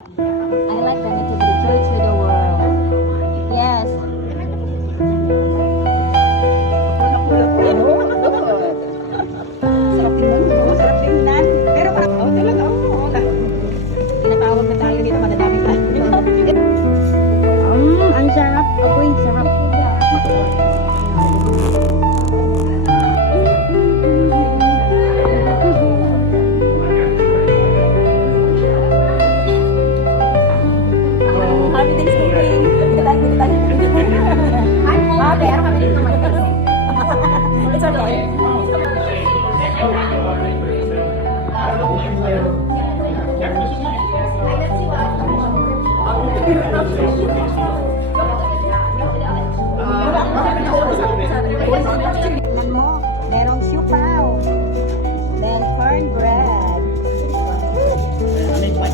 I like the nativity church to the world. Yes. Sarap tingnan. Sarap tingnan. Pero parang, talaga, tinatawag na tayo dito, madadami tayo. Ang sarap. Agoy, sarap. Happy Thanksgiving. It's okay. Tingnan mo, merong siupaw, then cornbread,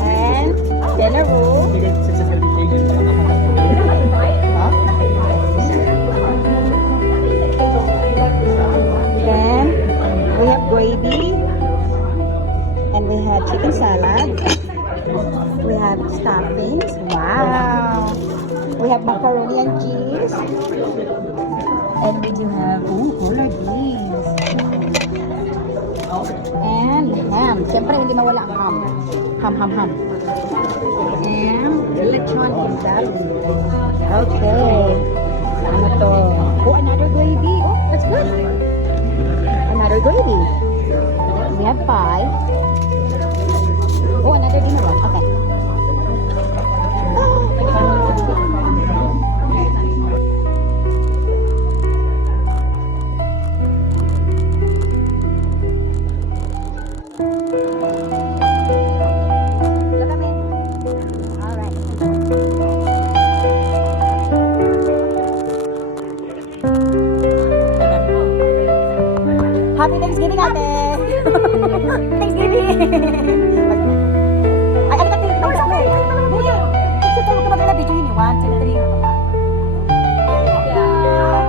and dinneroo. Then we have gravy, and we have chicken salad. We have stuffings. Wow! We have macaroni and cheese. And we do have, all are these? And ham. Siyempre, hindi mawala ang ham. Ham. And lechon kebab. Okay. Ano to? Oh, another gravy. Oh, that's good. Another gravy. We have pie. Oh, another dinner one. Okay. Look at me. All right. Happy Thanksgiving, ate! Thanksgiving! Ay, ano natin? Thumbs up mo! Sige, ito, ito mag-rela video yun eh. 1, 2, 3. Yeah.